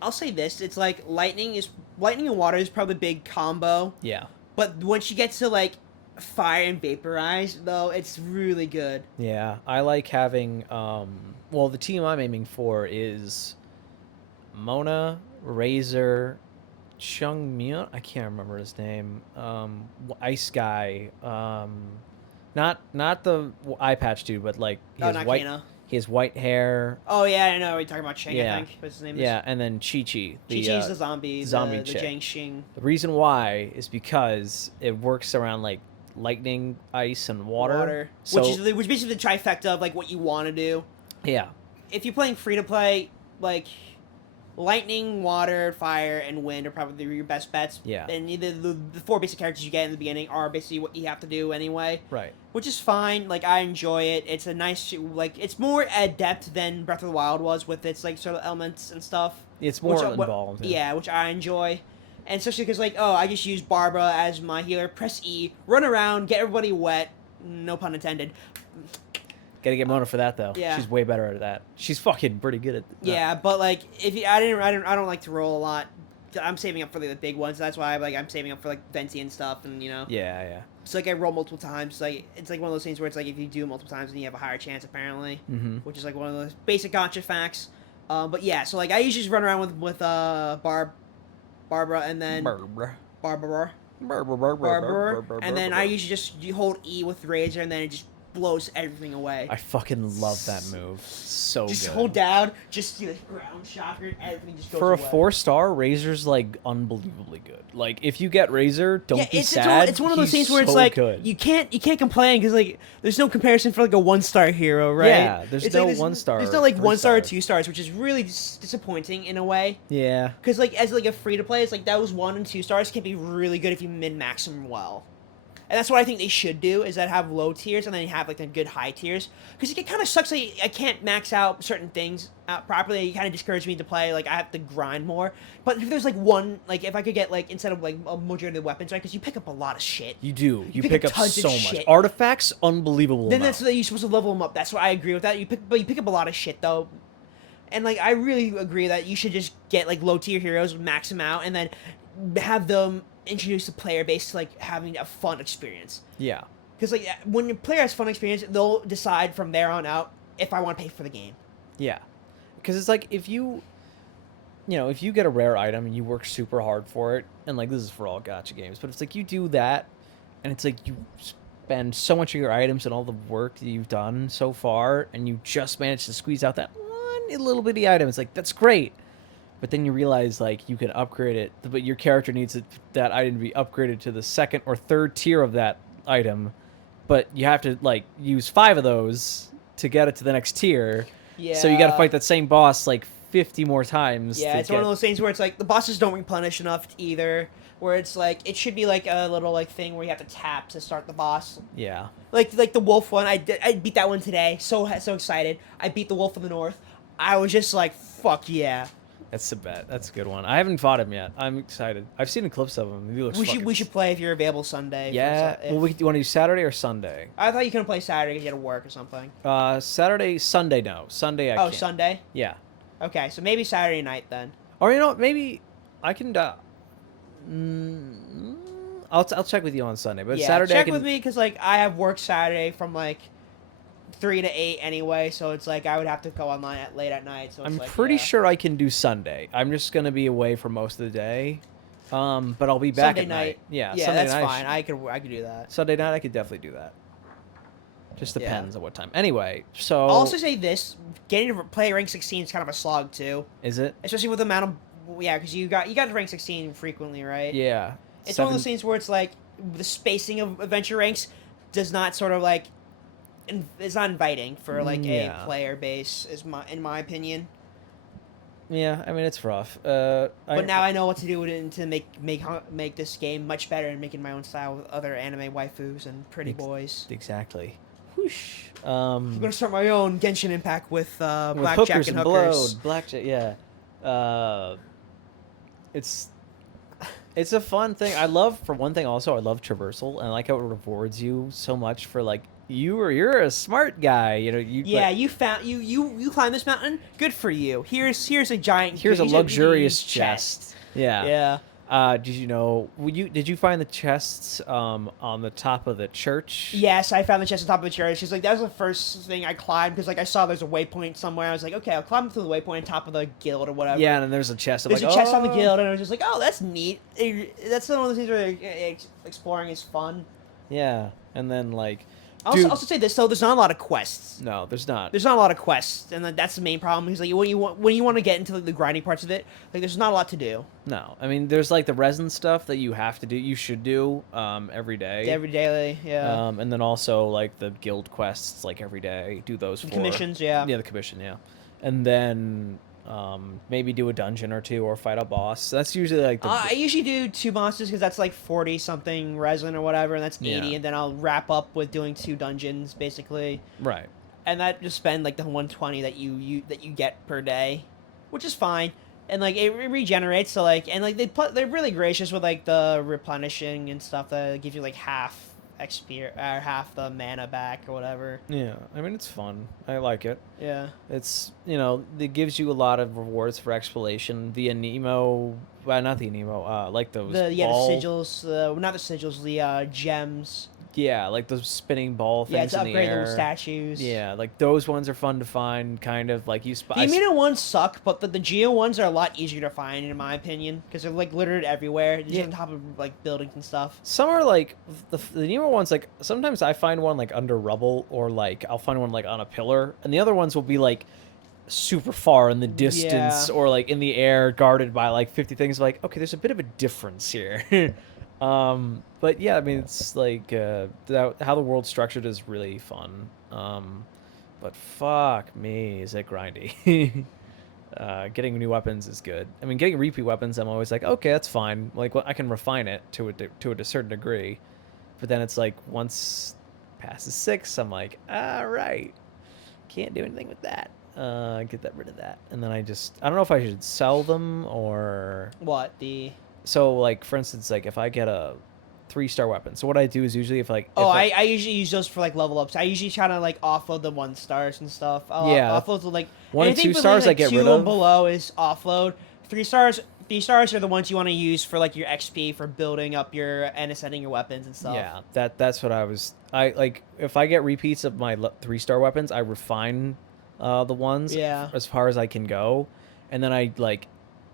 I'll say this: it's like lightning and water is probably a big combo. Yeah. But once you get to like fire and vaporize, though, it's really good. Yeah, I like having the team I'm aiming for is Mona, Razor, Chung Myun, I can't remember his name. Ice guy. Not the eye patch dude, but like he has white. Kano. He has white hair. Oh yeah, I know. We're talking about Cheng. Yeah. I think what's his name. Yeah, and then Chi-Chi. Chi-Chi's the zombie. Zombie the chick. Genshin. The reason why is because it works around like lightning, ice, and water. So, which is basically the trifecta of like what you want to do. Yeah. If you're playing free to play, like lightning, water, fire, and wind are probably your best bets. Yeah. And the 4 basic characters you get in the beginning are basically what you have to do anyway. Right. Which is fine. Like, I enjoy it. It's a nice, like, it's more adept than Breath of the Wild was with its, like, sort of elements and stuff. It's more involved. Yeah, which I enjoy. And especially because, like, I just use Barbara as my healer. Press E, run around, get everybody wet. No pun intended. Gotta get Mona for that though. Yeah. She's way better at that. She's fucking pretty good at that. Yeah, but like I don't like to roll a lot. I'm saving up for the big ones. That's why I'm saving up for like Venti and stuff, and Yeah, yeah. It's like I roll multiple times. Like it's like one of those things where it's like if you do multiple times, then you have a higher chance apparently, which is like one of those basic gotcha facts. But yeah, so like I usually just run around with Barbara, and then Barbara, and then I usually just hold E with Razor, and then it just blows everything away. I fucking love that move. So just good. Hold down, just ground shocker, everything just goes For a away. 4-star, Razor's like unbelievably good. Like if you get Razor, don't be sad. It's one of those things where so it's like good. you can't complain because like there's no comparison for like a 1-star hero, right? Yeah, there's it's no like, 1-star. There's no like 1-star or 3-star. 2 stars, which is really disappointing in a way. Yeah. Because like as like a free to play, it's like those 1 and 2 stars can be really good if you min max them well. And that's what I think they should do, is that have low tiers and then have like the good high tiers, because it kind of sucks that I can't max out certain things out properly. It kind of discourages me to play. Like I have to grind more. But if there's like one, like if I could get like instead of like a majority of the weapons, right? Because you pick up a lot of shit. You do. You pick up up tons of so much shit. artifacts. Unbelievable. Then amount. that's you're supposed to level them up. That's why I agree with that. But you pick up a lot of shit though. And like I really agree that you should just get like low tier heroes, max them out, and then have them introduce the player base to like having a fun experience. Yeah. Because like when your player has fun experience, they'll decide from there on out if I want to pay for the game. Yeah. Because it's like if you get a rare item and you work super hard for it, and like this is for all gacha games, but it's like you do that, and it's like you spend so much of your items and all the work that you've done so far, and you just managed to squeeze out that one little bitty item. It's like, that's great. But then you realize, like, you can upgrade it, but your character needs that item to be upgraded to the second or third tier of that item, but you have to, like, use 5 of those to get it to the next tier. Yeah. So you got to fight that same boss, like, 50 more times. Yeah, it's one of those things where it's like the bosses don't replenish enough either. Where it's like it should be like a little like thing where you have to tap to start the boss. Yeah. Like the wolf one, I beat that one today. So excited! I beat the wolf of the north. I was just like, fuck yeah. That's a bet. That's a good one. I haven't fought him yet. I'm excited. I've seen clips of him. He looks We should play if you're available Sunday. Yeah. Well, do you want to do Saturday or Sunday? I thought you couldn't play Saturday because you had to work or something. Saturday, Sunday, no. Sunday, I can't. Sunday? Yeah. Okay, so maybe Saturday night then. Or, you know, maybe I can... I'll check with you on Sunday, but yeah, Saturday check with me because like I have work Saturday from like 3 to 8 anyway, so it's like I would have to go online late at night. So it's I'm like, pretty sure I can do Sunday. I'm just gonna be away for most of the day, but I'll be back Sunday at night. Yeah, Yeah, Sunday that's night fine. I could do that. Sunday night I could definitely do that. Just Yeah. depends on what time. Anyway, so I'll also say this: getting to play rank 16 is kind of a slog too, is it? especially with the amount of because you got to rank 16 frequently, right? Yeah. It's one of those things where it's like the spacing of adventure ranks does not sort of like it's not inviting for like a player base in my opinion. Yeah, I mean it's rough. But now I know what to do with it to make this game much better and making my own style with other anime waifus and pretty boys. Exactly. Whoosh. I'm gonna start my own Genshin Impact with blackjack hookers and and hookers. blackjack. Yeah. It's a fun thing. I love, for one thing, also I love traversal, and I like how it rewards you so much for like you're a smart guy. You know, You found you climbed this mountain. Good for you. Here's a giant. Here's a luxurious chest. Yeah. Yeah. Did you know? Did you find the chests on the top of the church? Yes, I found the chest on top of the church. She's like, that was the first thing I climbed because like I saw there's a waypoint somewhere. I was like, okay, I'll climb through the waypoint on top of the guild or whatever. Yeah, and then there's a chest. There's a chest on the guild, and I was just like, oh, that's neat. That's one of those things where exploring is fun. Yeah, and then like. I'll also say this though: there's not a lot of quests. No, there's not. There's not a lot of quests, and that's the main problem. Because like when you want to get into like, the grinding parts of it, like there's not a lot to do. No, I mean there's like the resin stuff that you have to do. You should do every day. Every day, yeah. And then also like the guild quests, like every day. Do those for commissions, yeah. Yeah, the commission, yeah. And then maybe do a dungeon or two or fight a boss. That's usually like the. I usually do 2 monsters because that's like 40 something resin or whatever, and that's 80, Yeah. and then I'll wrap up with doing 2 dungeons basically. Right. And that just spend like the 120 that you get per day, which is fine. And like it regenerates, so like and like they're really gracious with like the replenishing and stuff that gives you like half XP or half the mana back or whatever. Yeah, I mean it's fun. I like it. Yeah. It's it gives you a lot of rewards for exploration. The anemo, well, not the anemo, like those. The sigils, not the sigils, the gems. Yeah, like those spinning ball things. Yeah, to in the upgrade air. little statues. Yeah, like those ones are fun to find. Kind of like you. The Amino ones suck, but the Geo ones are a lot easier to find in my opinion because they're like littered everywhere, just on top of like buildings and stuff. Some are like the Nemo ones. Like sometimes I find one like under rubble, or like I'll find one like on a pillar, and the other ones will be like super far in the distance or like in the air, guarded by like 50 things. Like, okay, there's a bit of a difference here. But yeah, I mean, it's like how the world's structured is really fun. But fuck me, is it grindy? Getting new weapons is good. I mean, getting repeat weapons, I'm always like, okay, that's fine. Like, well, I can refine it to a certain degree. But then it's like once passes 6, I'm like, all right, can't do anything with that. Get that rid of that, and then I don't know if I should sell them or What the? so like for instance, like if I get a 3-star weapon, so what I do is usually if like Oh, I usually use those for like level ups. I usually try to like offload the 1 stars and stuff. Yeah. Offload the like 1 and anything 2 stars like I get 2 rid and of. below is offload. 3 stars. 3 stars are the ones you want to use for like your XP for building up your and ascending your weapons and stuff. Yeah, that's what I like if I get repeats of my 3-star weapons, I refine the ones Yeah. as far as I can go, and then I like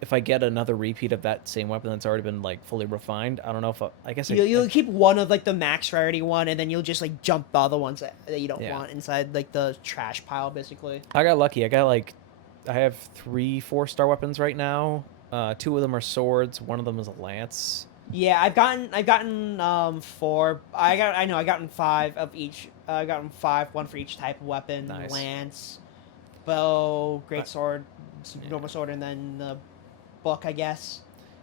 if I get another repeat of that same weapon that's already been like fully refined, I don't know if I guess You'll keep one of like the max rarity one, and then you'll just like jump all the ones that you don't Yeah. want inside like the trash pile, basically. I got lucky. I have 3 4-star weapons right now. 2 of them are swords. 1 of them is a lance. Yeah, I've gotten 4. I gotten 5 of each. I gotten 5, 1 for each type of weapon. Nice. Lance, bow, great I- sword, yeah. normal sword, and then the book, I guess.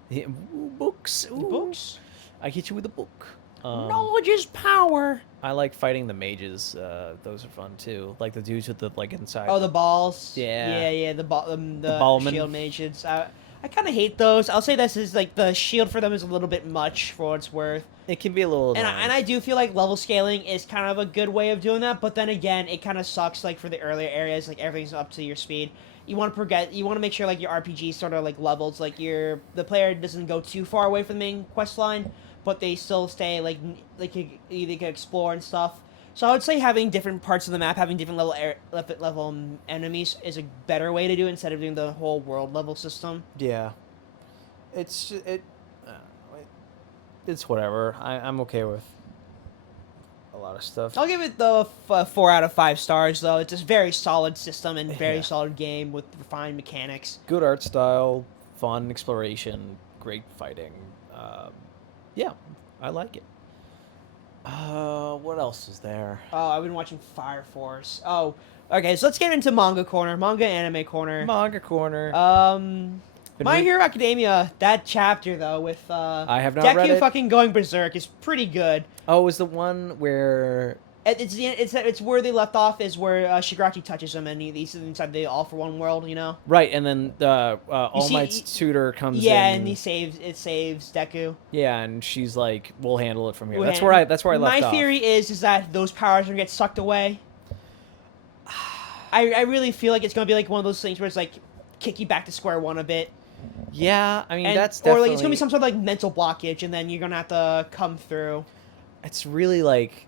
Yeah, ooh, books. The Ooh. books. I hit you with a book. Knowledge is power. I like fighting the mages. Those are fun too. Like the dudes with the like inside. Oh, the balls. Yeah. Yeah. The ballmen. shield mages. I kind of hate those. I'll say this is like the shield for them is a little bit much for what it's worth. It can be a little. And annoying. I do feel like level scaling is kind of a good way of doing that, but then again, it kind of sucks like for the earlier areas, like everything's up to your speed. You want to make sure like your RPG sort of like levels, like the player doesn't go too far away from the main quest line, but they still stay like they can explore and stuff. So I would say having different parts of the map, having different level enemies is a better way to do it instead of doing the whole world level system. Yeah. It's it's whatever. I'm okay with a lot of stuff. I'll give it the 4 out of 5 stars, though. It's a very solid system and very Yeah. solid game with refined mechanics. Good art style, fun exploration, great fighting. Yeah, I like it. What else is there? Oh, I've been watching Fire Force. Oh, okay, so let's get into manga corner, manga anime corner. Manga corner. Been My read- Hero Academia, that chapter, though, with I have not Deku read it. fucking going berserk is pretty good. Oh, is the one where It's where they left off is where Shigaraki touches him and he's inside the All for One world, you know? right, and then All see- Might's tutor comes in. Yeah, and he saves Deku. Yeah, and she's like, "We'll handle it from here." We'll That's hand- where I left My off. theory is that those powers are gonna get sucked away. I really feel like it's gonna be like one of those things where it's like kick you back to square one a bit. Yeah, I mean And, that's or definitely. like it's gonna be some sort of like mental blockage, and then you're gonna have to come through. It's really like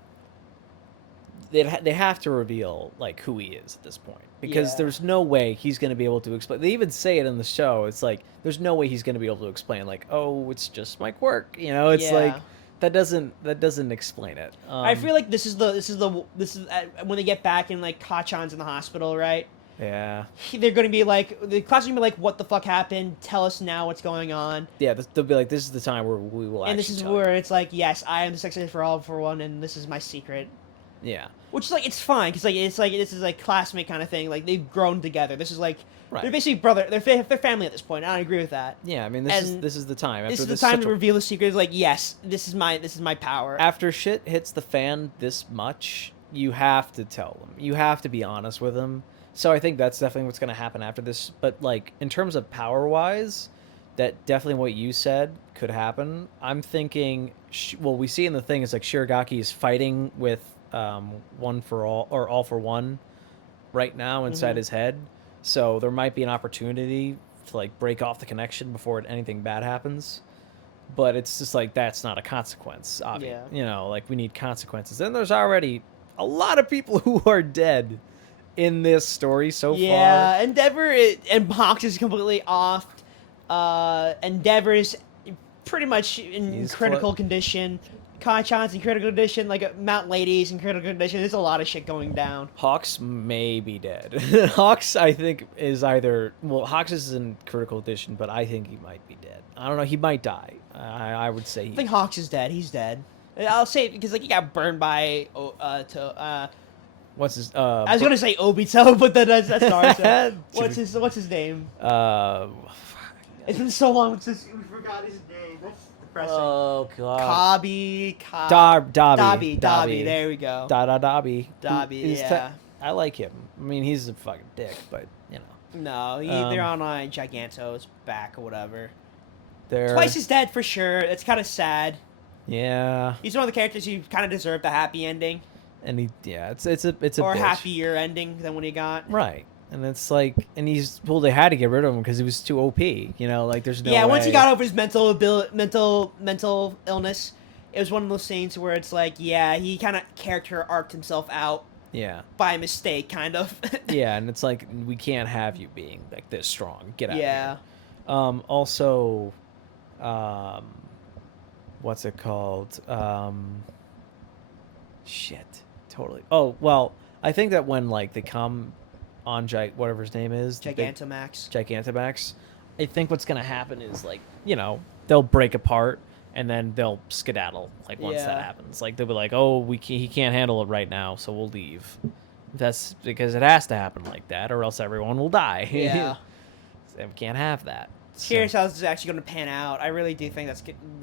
they have to reveal like who he is at this point because Yeah. there's no way he's going to be able to explain. They even say it in the show. It's like there's no way he's going to be able to explain like, oh, it's just my quirk. You know, it's Yeah. like that doesn't explain it. I feel like this is when they get back and like Kachan's in the hospital, right? yeah, They're gonna be like the class is gonna be like, what the fuck happened? Tell us now what's going on. yeah. They'll be like, this is the time where we will. And this actually is tell you. where it's like, yes, I am the secretary for all for one, and this is my secret. Yeah. Which is like it's fine because like it's like this is like classmate kind of thing. Like they've grown together. This is like Right. they're basically they're family at this point. I agree with that. Yeah, I mean And this is the time. This After is the time such to a- reveal the secret. It's like yes, this is my power. after shit hits the fan this much, you have to tell them. You have to be honest with them. So I think that's definitely what's going to happen after this. But like in terms of power wise, that definitely what you said could happen. I'm thinking, well, we see in the thing is like Shiragaki is fighting with one for all or all for one right now inside Mhm. his head. So there might be an opportunity to like break off the connection before anything bad happens. But it's just like that's not a consequence. Obviously, Yeah. you know, like we need consequences. And there's already a lot of people who are dead in this story so Yeah, and Hawks is completely off. Endeavor's pretty much in He's critical condition. Kanchan's in critical condition. Like Mount Lady's in critical condition. There's a lot of shit going down. Hawks may be dead. Hawks, I think, is either Hawks is in critical condition, but I think he might be dead. I don't know. He might die. I would say. I think Hawks is dead. He's dead. I'll say it because like he got burned by What's his? I was gonna say Obito, but that's Naruto. What's his name? Uh, It's been so long since we forgot his name. depressing. Oh god. Dobby. Dobby. There we go. Dobby. Dobby, Who is yeah. I like him. I mean, he's a fucking dick, but you know. No, they're on Giganto's back or whatever. They're Twice is dead for sure. It's kind of sad. yeah. He's one of the characters who kind of deserved the happy ending. And it's a Or bitch. happier ending than what he got. Right. And it's like, and they had to get rid of him because he was too OP. You know, like there's no way. Once he got over his mental illness, it was one of those scenes where it's like, yeah, he kind of character arced himself out Yeah. by mistake, kind of. Yeah, and it's like we can't have you being like this strong. Get out. Yeah. Of here. Also, what's it called? Shit. Totally. Oh well, I think that when like they come on whatever his name is, Gigantamax. I think what's gonna happen is like they'll break apart and then they'll skedaddle like once that happens. Like they'll be like, oh, he can't handle it right now, so we'll leave. That's because it has to happen like that, or else everyone will die. Yeah. We can't have that. Here's how this is actually going to pan out. I really do think that's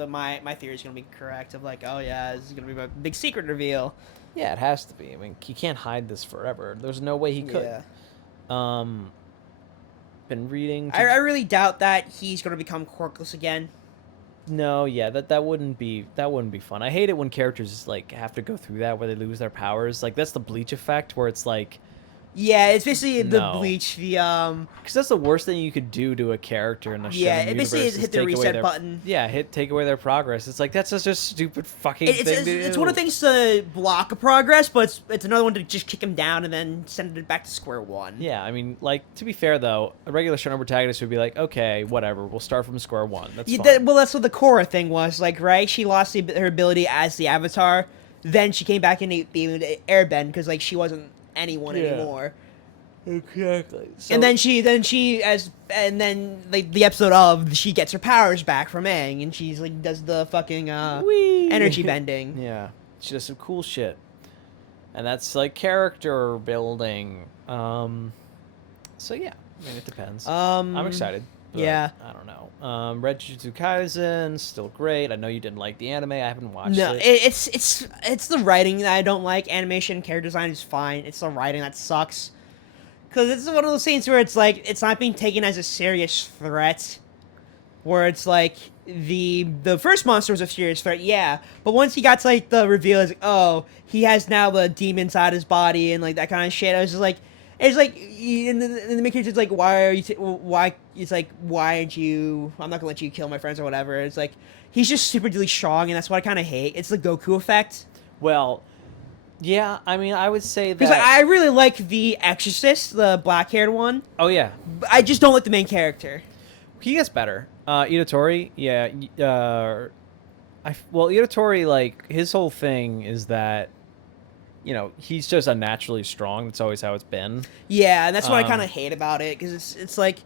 my theory is going to be correct. Of like, oh yeah, this is going to be a big secret reveal. Yeah, it has to be. I mean, he can't hide this forever. There's no way he could. Yeah. Been reading. I really doubt that he's going to become quirkless again. No, yeah, that wouldn't be fun. I hate it when characters like have to go through that where they lose their powers. Like that's the Bleach effect where it's like. Yeah, it's basically the No. Bleach, Because that's the worst thing you could do to a character in a shonen Yeah, it universe. basically is hit the take away reset their- button. Yeah, take away their progress. It's like that's such a stupid fucking thing to do. It's one of the things to block a progress, but it's another one to just kick him down and then send it back to square one. Yeah, I mean, like to be fair though, a regular shonen protagonist would be like, okay, whatever, we'll start from square one. That's fine. Well, that's what the Korra thing was, like, right? She lost her ability as the Avatar, then she came back and being able to airbend because like she wasn't anyone Yeah. anymore. Exactly. So, And then like the episode of she gets her powers back from Aang and she's like does the fucking Whee! energy bending. Yeah, she does some cool shit, and that's like character building. So yeah, I mean it depends. I'm excited. But yeah. I don't know. Red Jujutsu Kaisen still great. I know you didn't like the anime. I haven't watched No, it. it's the writing that I don't like. Animation and character design is fine. It's the writing that sucks. Because it's one of those scenes where it's like it's not being taken as a serious threat. Where it's like the first monster was a serious threat, yeah, but once he got to like the reveal, it's like, oh, he has now the demon inside his body and like that kind of shit. I was just like, it's like, and the main character's like, why are you? Why? It's like, why aren't you? I'm not gonna let you kill my friends or whatever. It's like he's just super duly strong, and that's what I kind of hate. It's the Goku effect. Well, yeah, I mean, I would say that. Because I really like the Exorcist, the black-haired one. Oh yeah, But I just don't like the main character. he gets better. Itatori, yeah. Itatori, like his whole thing is that, he's just unnaturally strong. That's always how it's been. Yeah, and that's what I kind Um, of hate about it, because it's like,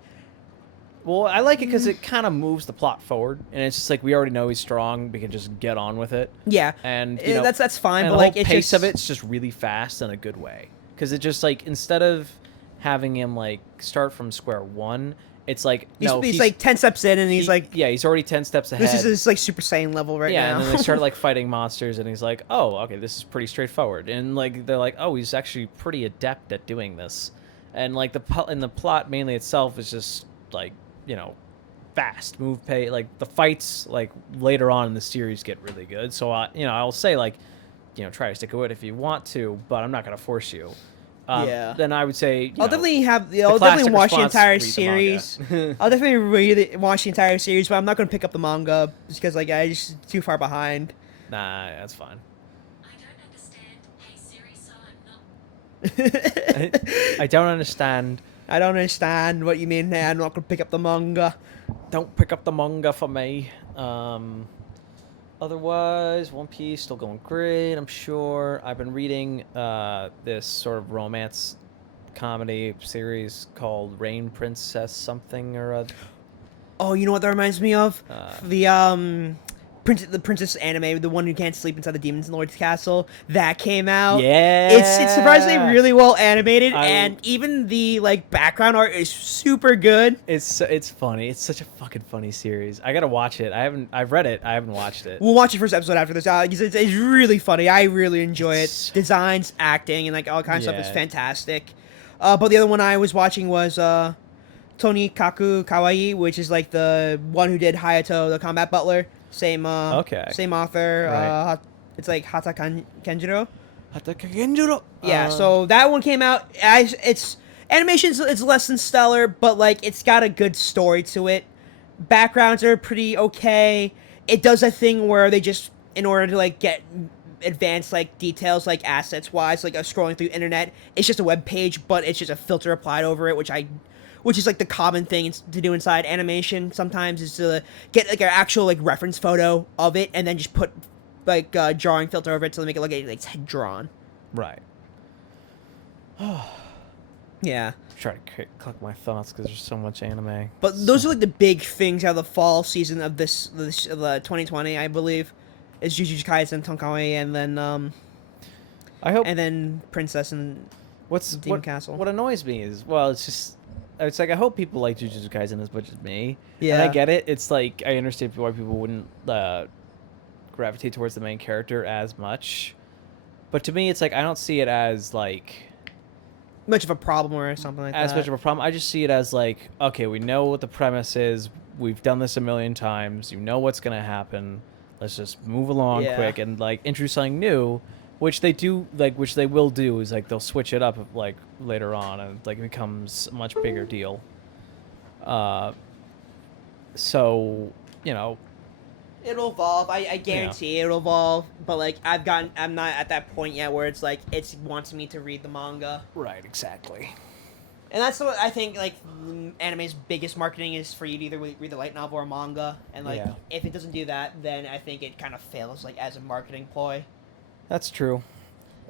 Well, I like it because it kind of moves the plot forward, and it's just like we already know he's strong. We can just get on with it, yeah, and that's fine. and But the like, whole it's pace just, of it's just really fast in a good way. Because it just like instead of having him like start from square one, it's like he's like 10 steps in, and he's like, yeah, he's already 10 steps ahead. this is his like Super Saiyan level right yeah, now. and then they start like fighting monsters, and he's like, oh, okay, this is pretty straightforward. And like they're like, oh, he's actually pretty adept at doing this. And like the plot mainly itself is just like fast move pay. Like the fights like later on in the series get really good. So I'll say like try to stick with it if you want to, but I'm not gonna force you. Yeah. Then I would say I'll definitely classic watch the response, entire read the series. manga. I'll definitely watch the entire series, but I'm not gonna pick up the manga just because like I just too far behind. Nah, that's fine. I don't understand. Hey Siri, so I'm not. I don't understand. I don't understand what you mean. Hey, I'm not gonna pick up the manga. Don't pick up the manga for me. Otherwise, One Piece still going great, I'm sure. I've been reading this sort of romance comedy series called Rain Princess something or other. Oh, you know what that reminds me of? Uh, The the princess anime, the one who can't sleep inside the Demon Lord's castle, that came out. Yeah. It's surprisingly really well animated, I- and even the like background art is super good. It's funny. It's such a fucking funny series. I gotta watch it. I've read it. I haven't watched it. We'll watch the first episode after this. 'Cause it's really funny. I really enjoy it. It's- Designs, acting, and like all kinds of stuff is Yeah. fantastic. But the other one I was watching was Toni Kaku Kawaii, which is like the one who did Hayato, the combat butler. Same Okay. same author. Right. It's like Kenjiro. Hatakenjuro. Yeah, so that one came out. It's animation's it's less than stellar, but like it's got a good story to it. Backgrounds are pretty okay. It does a thing where they just, in order to like get advanced like details like assets wise, like scrolling through internet, it's just a web page, but it's just a filter applied over it, which is like the common thing to do inside animation sometimes, is to get like an actual like reference photo of it and then just put like a drawing filter over it to make it look like it's drawn. Right. Yeah. Try to collect my thoughts because there's so much anime. But those are like the big things out of the fall season of this of 2020, I believe, is Jujutsu Kaisen, Tonkaway, and then Princess and Demon Castle. What annoys me is, well, it's like I hope people like Jujutsu Kaisen as much as me. Yeah. And I get it. It's like I understand why people wouldn't gravitate towards the main character as much. But to me, it's like I don't see it as like much of a problem or something like that. as much of a problem. I just see it as like, okay, we know what the premise is. We've done this a million times. You know what's gonna happen. Let's just move along Yeah. quick and like introduce something new, which they do, like which they will do. Is like they'll switch it up like later on and like it becomes a much bigger deal. So you know, It'll evolve. I guarantee it'll evolve. But like I'm not at that point yet where it's like it wants me to read the manga. right? Exactly. And that's what I think, like, anime's biggest marketing is for you to either read the light novel or manga. And, like, Yeah. if it doesn't do that, then I think it kind of fails, like, as a marketing ploy. That's true.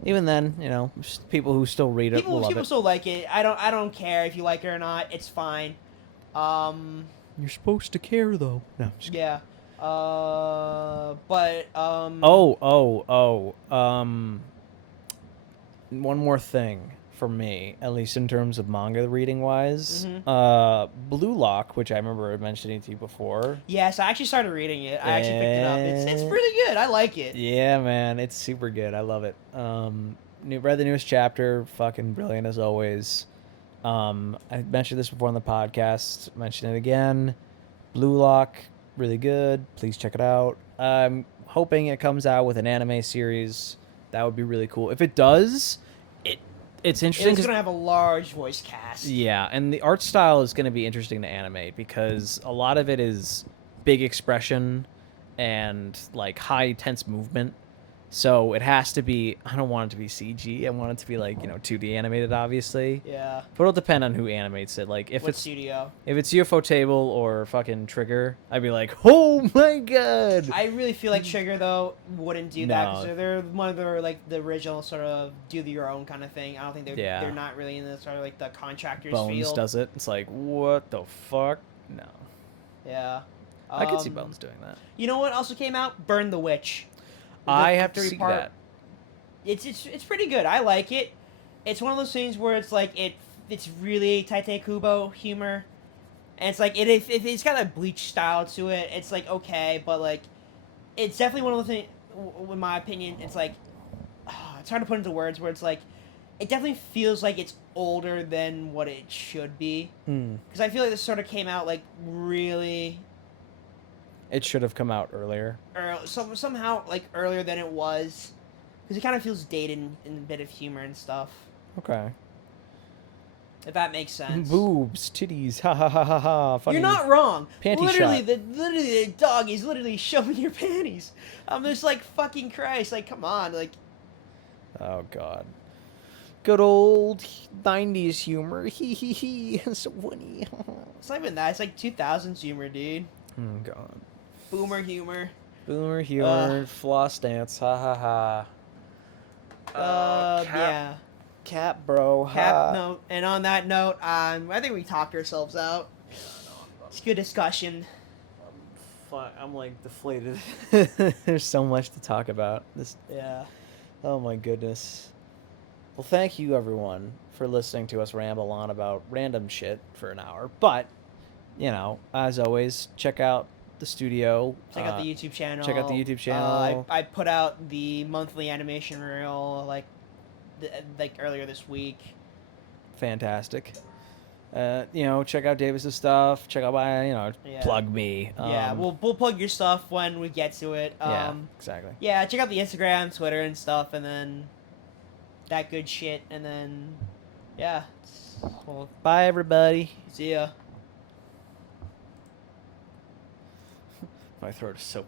Even then, you know, people who still read it will love People it. still like it. I don't care if you like it or not. It's fine. You're supposed to care, though. No. Just kidding. Yeah. But, one more thing for me, at least in terms of manga reading wise. Mhm. Blue Lock, which I remember mentioning to you before. Yes, I actually started reading it. I actually picked it up. It's pretty good. I like it. Yeah, man, it's super good. I love it. Read the newest chapter. Fucking brilliant as always. I mentioned this before on the podcast. Mention it again. Blue Lock, really good. Please check it out. I'm hoping it comes out with an anime series. That would be really cool. If it does, it's interesting. It's 'Cause- going to have a large voice cast. yeah, and the art style is going to be interesting to animate because a lot of it is big expression and like high tense movement. So it has to be. I don't want it to be CG. I want it to be like 2D animated, obviously. Yeah. But it'll depend on who animates it. Like What studio? if it's UFO Table or fucking Trigger, I'd be like, oh my god. I really feel like Trigger though wouldn't do that No. because they're one of the like the original sort of do your own kind of thing. I don't think Yeah. they're not really in the sort of like the contractors Bones field. does it. It's like what the fuck? No, Yeah. I could see Um, Bones doing that. You know what also came out? Burn the Witch. I have to see three-part- that. It's pretty good. I like it. It's one of those things where it's like it's really Taite Kubo humor, and it's like it's got a Bleach style to it. It's like okay, but like it's definitely one of those things. In my opinion, it's like it's hard to put into words. Where it's like it definitely feels like it's older than what it should be. Because I feel like this sort of came out like really It should have come out earlier. somehow like earlier than it was. Because it kind of feels dated in a bit of humor and stuff. Okay. If that makes sense. Boobs, titties, ha ha ha ha ha. Funny. You're not wrong. Panty literally, shot. the dog is literally shoving your panties. I'm just like fucking Christ. Like, come on. Like, Oh god. Good old 90s humor. Hee hee hee. So funny. it's not even that. It's like 2000s humor, dude. Oh god. Boomer humor. Boomer humor, floss dance, ha ha ha. Yeah. Cap, bro. Cap note. And on that note, I think we talked ourselves out. It's good discussion. I'm like deflated. There's so much to talk about. This. Yeah. Oh my goodness. Well, thank you everyone for listening to us ramble on about random shit for an hour. But, you know, as always, check out the studio. Check out the YouTube channel. Check out the YouTube channel. I put out the monthly animation reel like earlier this week. Fantastic. You know, check out Davis's stuff. Check out my, Yeah. plug me. Yeah, we'll plug your stuff when we get to it. Yeah, exactly. Yeah, check out the Instagram, Twitter, and stuff, and then that good shit, and then yeah. Well, Bye, everybody. see ya. My throat is so